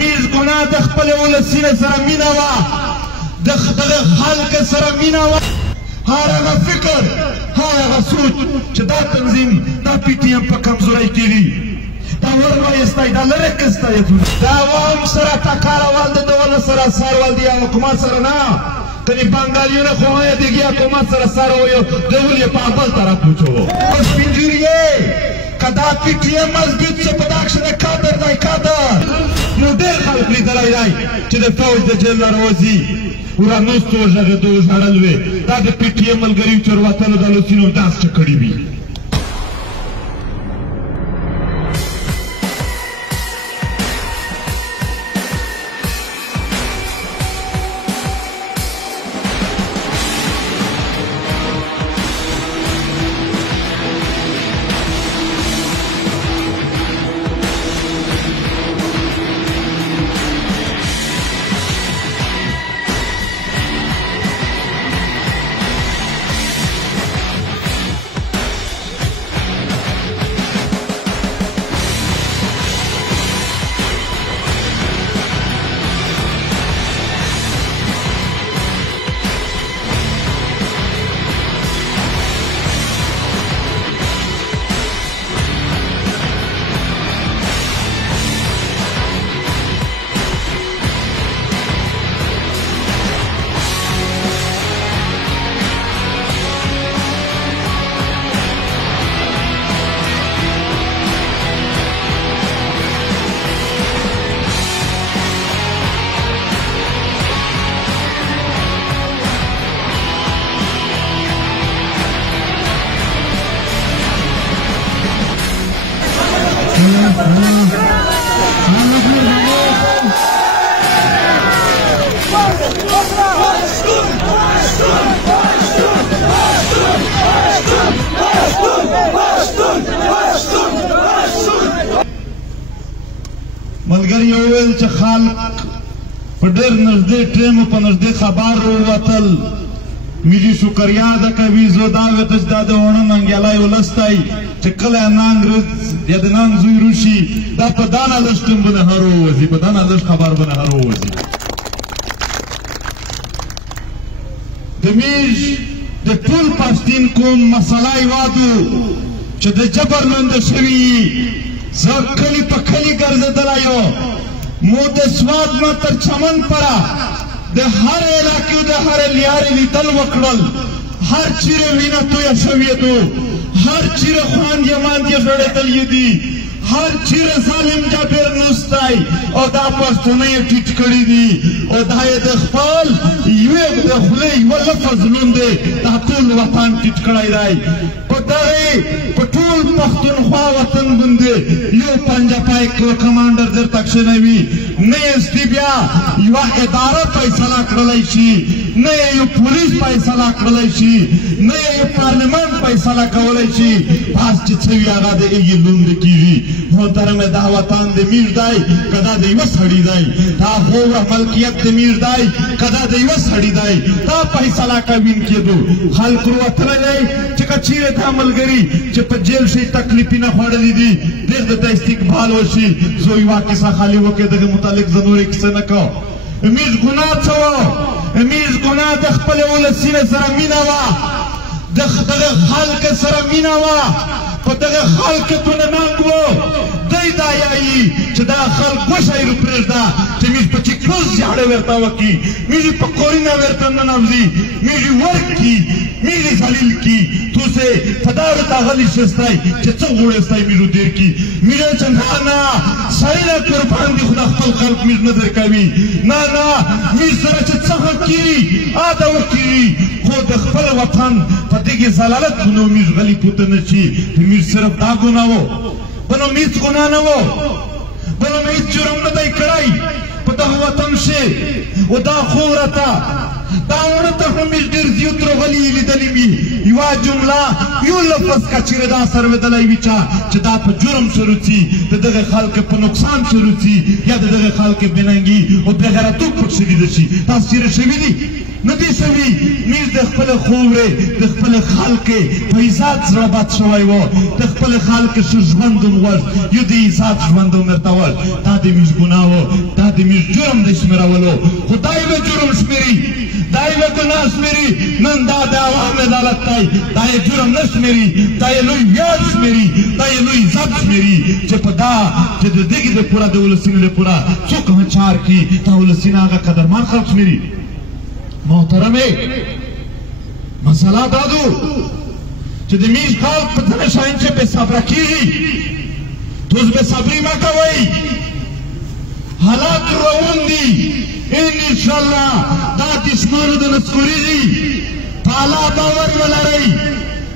میز ګناه د خپل ولسینه سره مینه وه د خلک سره مینه وه هر هغه فکر هر هغه سوچ چې دا تنظیم دا پی ټي ایم په کمزورۍ کې وي دا ورمایستی دا لرې کستایتونه دا عوام سره ټکارول د دولت سره سرول دي او حکومت سره نه کنی بنگالیونه خو های دیگه حکومت سره سر ویو دول یې په بل طرف وچوو سپین ږیریې که دا پی ټي ایم مضبوط چې په دا کښې د کادر دی کادر نو ډېر خلک لیدلی دی چې د فوج د جیل نه راوځي ورانوستو وژغېدو ژړل وې دا د پی ټي ایم ملګري چې وروتلو د لوسینو داس چې کړي وي ملګري وویل چې خلک په ډېر نږدې ټیم په نږدې خبر ووتل ملي شکریا ده کوي زه دا ویته چې دا د وړه ننګیالی ولس دی چې کله یې ننګ یا د ننګ زوی روشي دا په دا نالش ټیم به نهر ووځي په دا نالش خبر به نهر ووځي د میژ د ټول پښتین قوم مسله یوادو چې د جبر لنده شوي زه کلي په کلي ګرځېدلی یم مو د سوات نه تر چمن پره د هر علاقې د هر لیارې لیدل وکړل هر چیرې وینه تویه شوې ده هر چیرې خواندې ماندې ژړېدلې دي هر چیرې ظالم جابر نستی او دا پښتونه یې ټیټ کړي دي او دا یې د خپل یوې د خولې یوه لفظ نوم دی دا ټول وطن ټیټ کړی دی په دغې په ټول پښتونخوا وطن باندې یو پنجپای کمانډر درته کښېنوي نه یې ستی بیا یوه اداره فیصله کړلی شي نه یې یو پولیس فیصله کړلی شي نه یې یو پارلمان فیصله کولی شي بس چې څه وي هغه د ایږي لوند کېږي محترمه دا وطن د میژ دی که دا د یوه سړي دی دا غوره ملکیت د میژ دی که دا د یوه سړي دی دا فیصله کوین کېدو خلک وروتلی دی چې که چیرې دا ملګري چې په جیل شي تکلیفي نه خوړلي دي ډېر درته استقبال وشي زه یوه کیسه خالي وکړې دغې متعلق زه نورې کیسه نه کوم میژ ګناه څه وه میژ ګناه د خپلې ولسینې سره مینه وه د دغه خلک سره مینه وه په دغه خلک دونه ننګ و دی دا یایي چې دا خلک ګوشه یې پرېږده چې میژ په چیکلوز جاړه ورته وکړي میژ په کورینه ورته ننوځي میژ ورکړي میژ ذلیل کړي توسې په داړو داغلي شستی چې څه غوړېستی میژو دیر کړي میژه چې نه نه سړی نه قربان دي خو دا خپل خلک میژ نه در کوي نه نه میژ سره چې څه ښه کړي دا وکړي خو د خپل وطن په دغې ضلالت نو میژ غلی پوته نه شي میژ صرف دا ګناه و بل نو هېڅ ګناه نه و بل نو هېڅ جرم نه دی کړی په دغه وطن شي و دا خوره ته دا وړه ته خو میژ ډېر زیات راغلي لیدلي وي یوه جمله یو لفظ که چېرې دا سروېدلی وي چا چې دا په جرم شروع شي د دغې خلکو په نقصان شروع شي یا د دغې خلکو بېننګي او بېغیرتوب پکښې لیده شي تاسو چېرې شوي دي ندی سوي میر د خپل خوره د خپل خلک په عزت سره باد شوی و د خپل خلک ښه ژوند غوښت یو د عزت ژوند ورته ول دا د میر ګناه و دا د میر جرم دی شمیرولو خدای به جرم شمیري دا یې ګناه شمیري نن دا د عوام عدالت دی دا یې جرم نه شمیري دا یې لوی ویاړ شمیري دا یې لوی عزت شمیري چې په دا چې د دغې د پوره د ولسینې لپاره څوک هچار کړي دا ولسینه هغه قدرمن خلک شمیري محترمې مسله دا ده چې د میر خلک په ځینې شیانو چې بېصبره کېږي توس بېصبري مه کوئ حالات روان دي انشاءالله دا دشمنو د نسکورېږي په الله باور ولرئ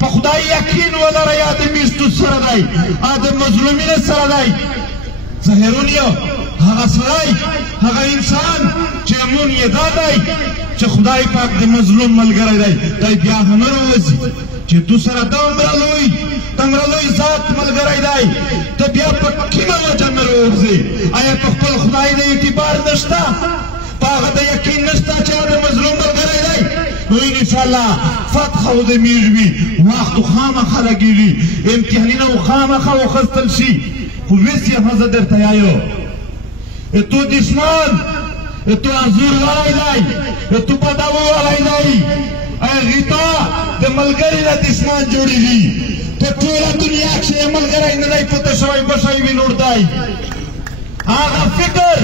په خدای یقین ولرئ یا د میستو سره دی یا د مظلومینو سره دی ظاهرون یو هغه سړی هغه انسان چې امون یې دا دی چې خدای پاک د مظلوم ملګری دی دی بیا هم نه راوځي چې تو سره دومره لوی ذات ملګری دی ته بیا په کومه وجه نه راوځې آیا په خپل خدای د اعتبار نشته په هغه د یقین نشته چې د مظلوم ملګری دی نو انشاءالله فتح او د میر وي وخت خامخا لګېږي امتحانونه خامخا واخیستل شي خو ویس یې ښځه درته یایو تو دشمن تو ازور والی دی تو بداو والی دی هغې ته د ملګري نه دشمن جوړېږي په ټوله دنیا کښې ملګری نه دی پته شوی بشی وي نور دی هغه فکر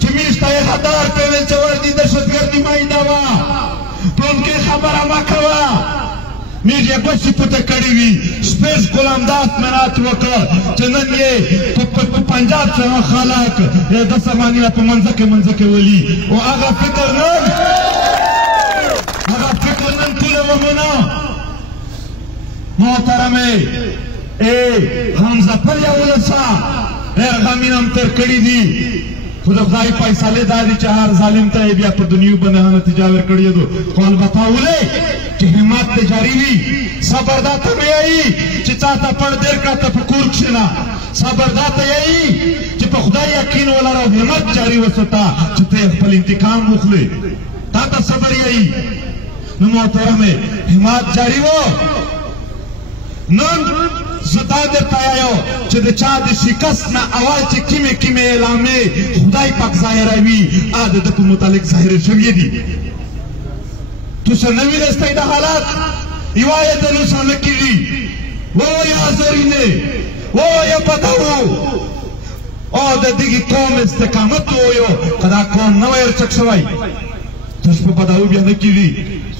چې میش ته یې هدار پیویل چې وردي دهشتګردي معاهده وه پلونکې خبره مه کوه میر یې بسې پټه کړې وي شپږ غلامدار اطمینات وکړه چې نن یې په پنجاب څخه خلک د سمانینه په منځه کې ولي او هغه فکر نن ټوله ومنه محترمې حمزه پر یا ولسه ډېر غمین هم تېر کړي دي خو د خدای فیصلې دا دي چې هر ظالم ته یې بیا په دنیو باندې هغه نتیجه ورکړې ده خو البته ولې چې همت دې جاري وي صبر دا ته وایي چې چا ته پړ دېر کړه ته په کور کښېنه صبر دا ته یایي چې په خدای یقین ولره او همت جاري وساته چې ته یې خپل انتقام واخلې دا ته صبر یایي نو محترمې همت جاري و نن زه دا درته یایو چې د چا د شکست نه اول چې کومې اعلامې خدای پاک ظاهروي هغه د ده په متعلق ظاهر شوي دي تو څه نه وینستی د حالات یوه یې د روسه نه کېږي ووایه زرینې ووایه بدو او د دغې قوم استقامت ووایو که دا قوم نه وی ارچک شوی تش په بدو بیا نه کېږي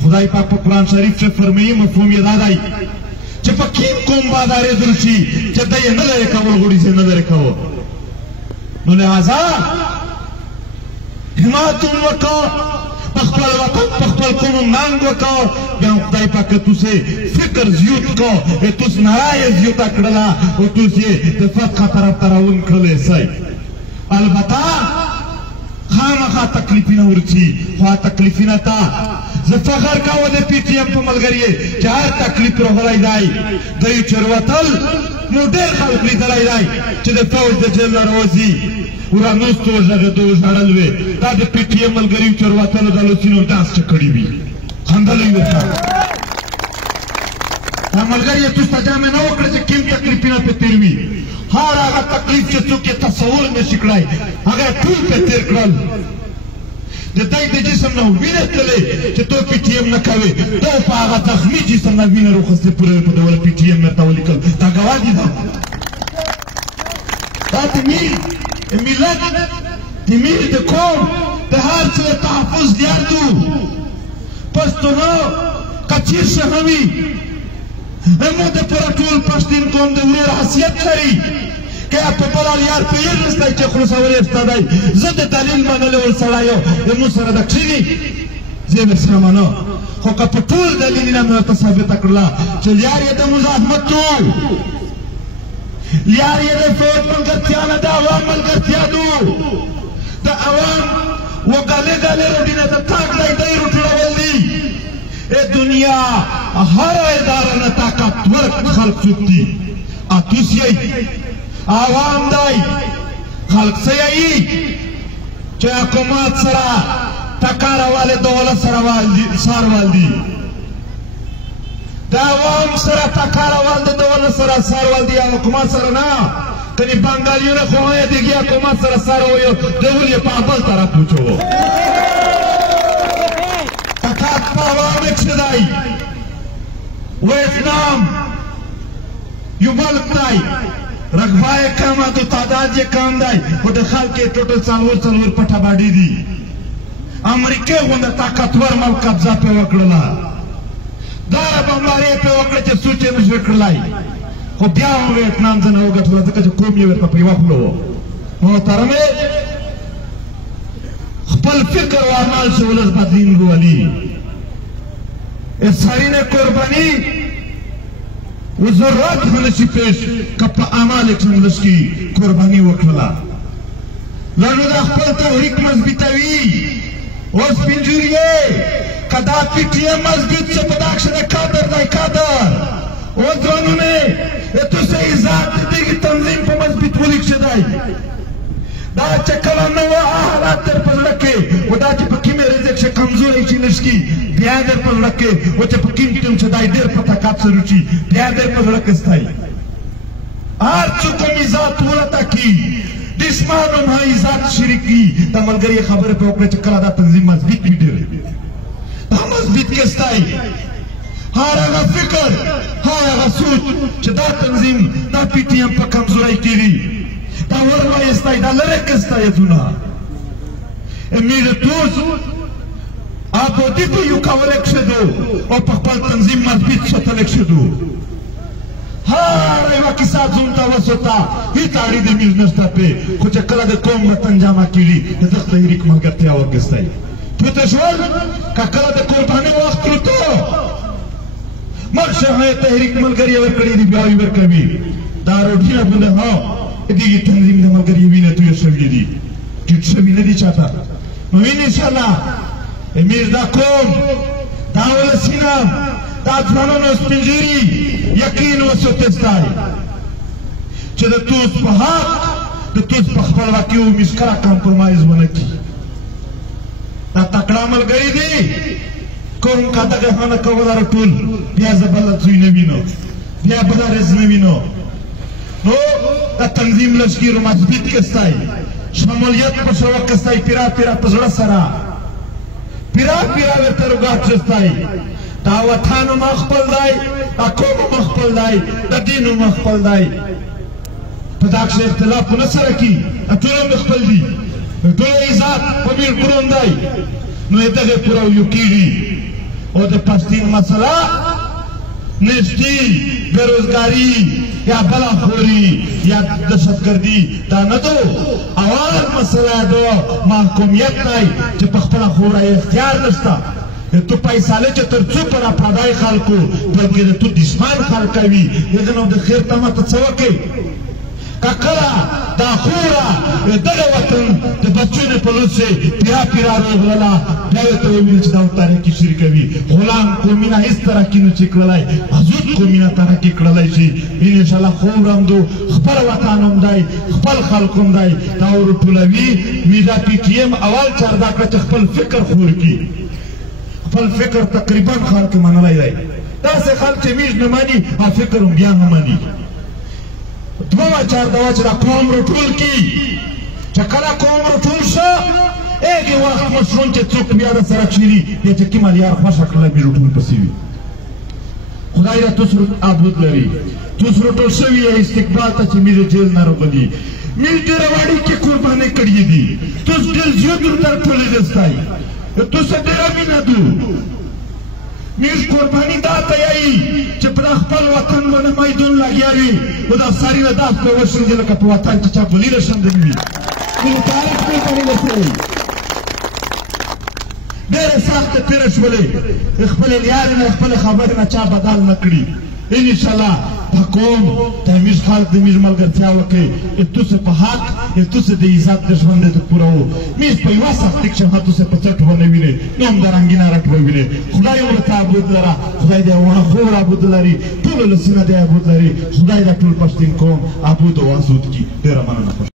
خدای پاک په قرآن شریف کې فرمایي مفهوم یې دا دی چې په کوم قوم باندې اورېدل شي چې دی یې نه لرې کول غواړي چې نه لرې کوو نو لهذا همت وکړه په خپل وطن په خپل قوم ننګ وکړه بیا خدای پاک توسې فکر زیات کړه توس نړۍ زیاته کړله او توس یې د فتح طرف ته روان کړلی سئ البته خامخا تکلیفونه ورځي خو تکلیفونه ته زه فخر کوم د پی ټي ایم په ملګري چې هر تکلیف راغلی دی دوی چروتل نو ډېر خلک لیدلی دی چې د فوج د جیل نه راوځي ورانوستو وژغېدو ژړل وې دا د پی ټي ایم ملګري چروتلو د لوسینو ډانس چې کړي وي خندلی ورته دا ملګري یې توس ته جامې نه وکړه چې کوم تکلیفونه پرې تېر وي هر هغه تکلیف چې څوک یې تصور نشي کړی هغه یې ټول پرې تېر کړل د دی د جسم نه وینه تللی چې تو پی ټي ایم نه کوې تو په هغه زخمي جسم نه وینه روخستې پورې په ډول پی ټي ایم درته ولیکل دا ګواه دي دا د ملت د میر د قوم د هر څه تحفظ دیاردو پښتنو کچیر شهوي زموږ د پوره ټول پښتون قوم د ورور حیثیت لري که په بل یار په یې نستی چې خلاصولې ستا دی زه د دلیل منلو ول سړی یم زموږ سره د کښېني زه یې درسره منم خو که په ټول دلیلونه مې ورته ثابته کړله چې لیار یې د مزاحمت و لیار یې د فوج ملګرتیا نه د عوام ملګرتیا دو د عوام وګالې ګالې روټي نه د تاک دی دی روټي راول دي دنیا هر اداره نه طاقتور خلک څوک دي اتوس یې عوام دی خلق څه یایي چې حکومت سره ټکراواله د ولس سره ساروال دي د عوام سره ټکراوال د ولس سره ساروال دي حکومت سره نه کني بنګالیونه خو یې دغه حکومت سره سره وي د ولې په خپل طرف پوچو تکات په عوام کې دی ویتنام یو ملک دی رقبه کم د تعداد یې کم دی او د خلک ټوټل څلور پټه باډي دي امریکا غونډه طاقتور ملک قبضه په وکړه دا بمباري په وکړه چې سوچ یې نشو کړلای خو بیا هم ویتنام ځنه وګټله ځکه چې قوم یې ورته پریوخلو محترمې خپل فکر و اعمال سے ولس بدلین رولی اسرائیل قربانی و ضرورت هنشی پیش که پا اعمال اکسنلس کی قربانی وکړله لانو دا خپل تحریک مضبوطوي اوس پنجوریه کدا پی ٹی ایم مضبوط سے پداکش دا کادر دا کادر او درانو نے تو سے ازاد دیگی تنظیم پا مضبوط ولیک شدائی دا چکلا نوا حالات در پر رکھے و دا چی پکی میں رزق سے کمزور ایچی نشکی بیا در پر رکھے و چی پکی تیم چدائی در پتا کات سے روچی بیا در پر رکھستائی آر چکم ازاد ولتا کی دشمانم ہاں ازاد شرکی دا ملگری خبر پہ اوکڑے چکلا دا تنظیم مضبوط بھی در دا مضبوط کستائی ہار آغا فکر ہار آغا سوچ چی دا تنظیم دا پی ٹی ایم پا کمزورائی کی دی دا وروائی استائی دا لرک استائی دونا امید توز آبو دیدو یو کولک شدو او پخپل تنظیم مضبوط شتلک شدو ہار ایوہ کسا زونتا وسوتا ہی تاری دی میز نستا پہ کچھ کلا دے قوم رتن جامع کیلی دخت تحریک ملگرتی آور کستائی پوتشوال کا کلا دے قربانی وقت روتو مرشا ہے تحریک ملگری اور کڑی دی بیاوی ورکبی دارو ڈھینا بندے ہاں دیگی تنظیم دے ملگری وینے تو یہ شوی دی جت شوی ندی چاہتا موین انشاءاللہ امیر دا قوم داول سینام دا ځوانانو سپینږیري یقین وسوتستای چې د توس په حق د توس په خپلواکۍ اومیز کله کمپرومایز ونه کړي دا تکړه ملګري دي کوم کا دغه هنه کوله ټول بیا زبل څوی نه وینو بیا بل رز نه وینو نو دا تنظیم لشکره مضبوط کستای شمولیت په شو کستای پیرا په زړه سره پیرا ورته روغات شستای دا وطن مخبل دی دا قوم مخبل دی دا دین مخبل دی په داکش اختلاف نه سره کی ټول مخبل دی ټول عزت په میر قرون دی نو دغه پورا یو کیږي او د پښتین مسله نشتی بیروزگاری یا بلاخوری یا دهشتگردی دا نه دو اول مسله دو محکومیت دی چې په خپل خورای اختیار نشته تو پیسہ لے چھ ترچو پر اپادائی خالکو بلکہ تو دشمن خالکوی لیکن او دا خیر تمہتا چوکے ککلا دا خورا دغه وطن دا بچوں نے پلوت سے پیرا روغ للا بیوتا ویمین چھ داو تاریخی شرکوی غلام قومینا اس طرح کینو چکللائی حضور قومینا ترقی کرلائی شی انشاءاللہ خورم دو خپل وطانم دائی خپل خالکم دائی داورو پولوی میڈا پی ٹی ایم اول چارداکڑا چھ خپل فکر خور کی خپل فکر تقریبا خلق منلای دی دا سه خلق چې میز نه مانی او فکر هم بیا نه مانی دوه چار دا چې قوم رټول کی چې کله قوم رټول شو هغه وخت مشرون چې څوک بیا د سره چيري چې کمال یار خوښه کړل به رټول پسی وي خدای را تاسو عبادت لري تاسو رټول شوی استقبال ته چې میز جیل نه راغلی میز ډیرواړي کې قرباني کړی دي تاسو ډیر زیات تر ټولې دستای تو سے دیرا بھی نہ دو میز قربانی دا تیائی چه پر اخپل وطن من میدون لگیاوی و دا ساری نداف پر وشن جلکا پر وطن چه چا بلی رشن دنوی کلی تاریخ پر کنی لسلی دیر ساخت پیرش ولی اخپل لیاری میں اخپل خبر نا چا بدال نکڑی انشاءاللہ دا قوم دا میز خالق دا میز ملگرتیا وکی اتو سے پا حق اتو سے دا عزت دشمن دے تو پورا ہو میز پا یوا ساختک شما تو سے پچٹ ونوینے نوم دا رنگینا رٹ وینے خدای امرتا عبود لرا خدای دا وانا خور عبود لری طول لسینا دا عبود لری خدای دا طول پشتین قوم عبود و عزود کی دیرا منانا